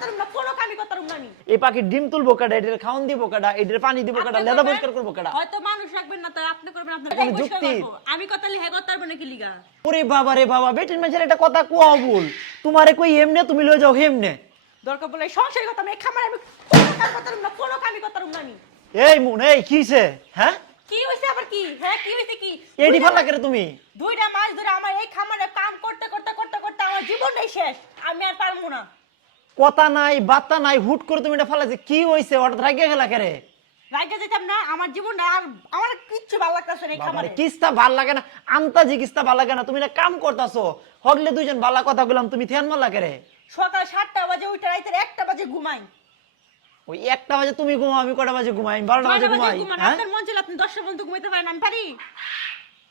করতাম না, কোনো কামই করতাম না আমি। এই পাখির ডিম তুলবো কাটা, এটার খাওয়ান দিব কাটা, এটার পানি দিব কাটা, লেদা পরিষ্কার করবো কাটা। হয়তো মানুষ রাখবেন না, তাই আপনি করবেন, আপনার কোনো যুক্তি? আমি কথা লিখে করতে পারবো নাকি লিগা? ওরে বাবা রে বাবা, বেটির মাঝে একটা কথা কোয়া বল, তোমারে কই এমনে তুমি লয়ে যাও হেমনে। দরকার বলে সংসারী কথা আমি খামারে আমি কোনো কাম করতাম না, কোনো কামই করতাম না আমি। এই মুন, এই কিছে? হ্যাঁ কি হইছে আবার কি? হ্যাঁ কি হইছে কি? এডি ফালা করে তুমি? 2টা মাস ধরে আমার এই খামারে কাম করতে করতে করতে করতে আমার জীবনটাই শেষ, আমি আর পারবো না। কথা নাই বার্তা নাই, হুট করে তুমি এটা ফালাইছে, কি হইছে? হঠাৎ রাগিয়া গেলা কেরে? রাইগা যেতাম না, আমার জীবনটা আর আমার কিচ্ছু ভালো লাগতেছে না এই বাবারে, খামারে। কিস্তা ভাল লাগে না, আন্তাজি কিস্তা ভাল লাগে না, তুমি না কাম করতাছো, হগলে দুইজন বালা কথা বললাম, তুমি থেন মারলা কেরে? সকাল 7টা বাজে উঠে রাইতের 1টা বাজে ঘুমাই। ওই 1টা বাজে তুমি ঘুমাও, আমি কটা বাজে ঘুমাই? 12টা বাজে ঘুমাই। হ্যাঁ, আপনার মন চাইলে আপনি 10টা পর্যন্ত ঘুমাইতে পারেন, আমি পারি?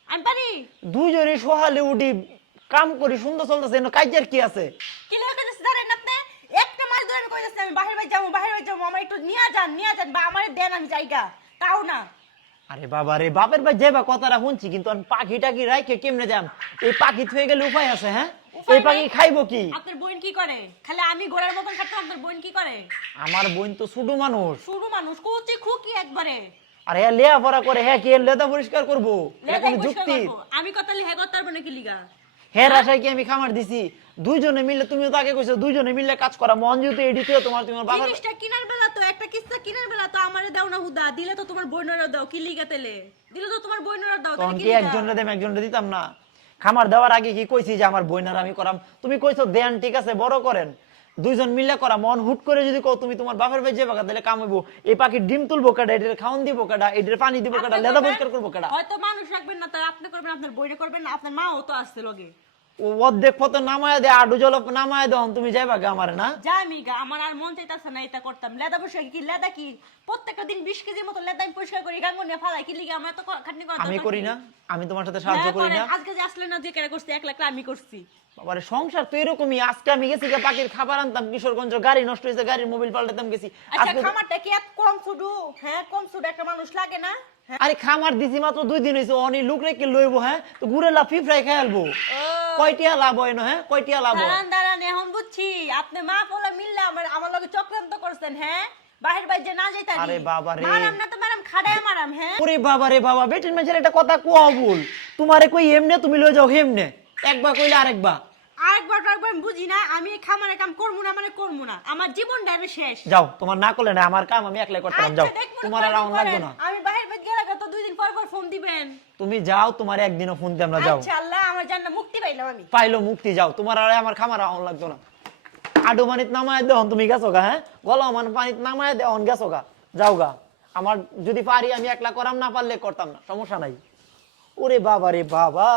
আমি পারি? দুইজনে সহালে উঠি কাম করি, সুন্দর চলতেছে, এনে কাজের কি আছে? কি লাগে দিছে ধরেন আপনি? 1টা মাস ধরে আমি কইতাছি আমি বাহির বাইর যাবো, বাহির বাইর যাবো, আমার একটু নিয়া যান বা আমারে দেন, আমি যাইগা, তাও না। আরে বাবা রে, বাপের ভাই যাইবা কথাটা শুনছি, কিন্তু আমি পাখিটা কি রাইখে কেমনে যাম? এই পাখি থয়ে গেলে উপায় আছে? হ্যাঁ, এই পাখি খাইবো কি? আপনার বোন কি করে? খালি আমি ঘোড়ার মতন খাটতাম, আপনার বোন কি করে? আমার বোন তো ছোট মানুষ। শুরু মানুষ কুচি খুকি একবারে। আরে হ্যাঁ, লেয়া পড়া করে, হ্যাঁ কি লেদা পরিষ্কার করবো? এটা লেদাই কোনো পরিষ্কার যুক্তি? করবো। আমি কথা লিখে করতে পারবো নাকি লিগা? হ্যাঁ, আশায় কি আমি খামার দিছি? দুইজনে মিললে, তুমিও তো আগে কইছো দুইজনে মিললে কাজ করা, মন যেহেতু এডিতে তোমার বাবার। জিনিসটা কিনার বেলা তো একটা কিস্তা কিনার বেলা তো আমারে দাও না হুদা, দিলে তো তোমার বোনেরও দাও, কি লিগা তেলে দিলে তো তোমার বোনেরও দাও, তখন তাহলে কি কি লিগা? একজনে দেম একজনে দিতাম না? খামার দেওয়ার আগে কি কইছি যে আমার বইনার আমি করাম? তুমি কইছো দেন, ঠিক আছে বড় করেন, দুইজন মিলে করা। মন হুট করে যদি কও তুমি তোমার বাপের ভাই যে বাগা, তাহলে কাম হইবো। এই পাখির ডিম তুলবো কাটা, এটার খাওয়ান দিব কাটা, এটার পানি দিব কাটা, আপনি লেদা করবেন, পরিষ্কার করবো কাটা। হয়তো মানুষ রাখবেন না, তাই আপনি করবেন, আপনার বইরে করবেন না, আপনার মাও তো আসছে লগে। ও অর্ধেক পথ নামায় দে, আডু জল নামায় দেন, তুমি যাইবা গা আমার না? যাই মিগা, আমার আর মন চাইতাছে না এটা করতাম। লেদা পরিষ্কার কি লেদা কি? প্রত্যেকটা দিন 20 কেজির মতো লেদা আমি পরিষ্কার করি, গাঙ্গো নিয়ে ফালাই, কি লিগা? আমার তো খাটনি করা আমি দরকার করি কি? না? আমি তোমার সাথে সাহায্য হ্যাঁ, করি করেন। না? আজকে যে আসলে না, যে কেন করছি, এক লাখ আমি করছি। বাবারে, সংসার তো এরকমই। আজকে আমি গেছি গা পাখির খাবার আনতাম কিশোরগঞ্জ, গাড়ি নষ্ট হয়েছে, গাড়ির মোবিল পাল্টাতাম গেছি। আচ্ছা, আজকে খামারটা কি এত কম ছুডু? হ্যাঁ, কম ছুডু একটা মানুষ লাগে না? হ্যাঁ। আরে খামার দিছি মাত্র 2 দিন হয়েছে, অনি লুক রেখে লইবো? হ্যাঁ, তো ঘুরে লাভ ফিফরাই খাইলবো। কয়টিয়া লাভ হয় না? হ্যাঁ, কয়টিয়া লাভ হয়? দাঁড়ান, এখন বুঝছি আপনি মা পোলা মিললে আমার লগে চক্রান্ত করছেন। হ্যাঁ, বাহির বাইরে না যাইতারি। আরে বাবা রে, মারাম না তো মারাম, খাড়ায় মারাম। হ্যাঁ, ওরে বাবা রে বাবা, বেটির মাঝে একটা কথা কোয়া বল, তোমারে কই এমনে তুমি লয়ে যাও হেমনে, একবার কইলে আরেকবার। আরেকবার আমি বুঝি না, আমি এই খামারে কাম করবো না মানে করবো না, আমার জীবনটা আমি শেষ। যাও, তোমার না করলে না, আমার কাম আমি একলাই করতাম। যাও, আচ্ছা, দেখবো না, তোমার আর কয়দিন রাউন্ড লাগবে পরে। না। আমি বাহির বাইরে গেলে তো 2 দিন পর পর ফোন দিবেন। তুমি যাও, তোমার একদিনও ফোন দিতাম না। যাও, আচ্ছা, আল্লাহ আমার জান্নাত মুক্তি পাইলাম আমি। পাইলো মুক্তি। যাও, তোমার আর আমার খামার রাউন্ড লাগতো না। আডু মানিত নামায় দেহন তুমি গেছো গা? হ্যাঁ, গলা মান পানিত নামায় দেহন গেছো গা? যাও গা। আমার যদি পারি আমি একলা করাম, না পারলে করতাম না, সমস্যা নাই। ওরে বাবা রে বাবা।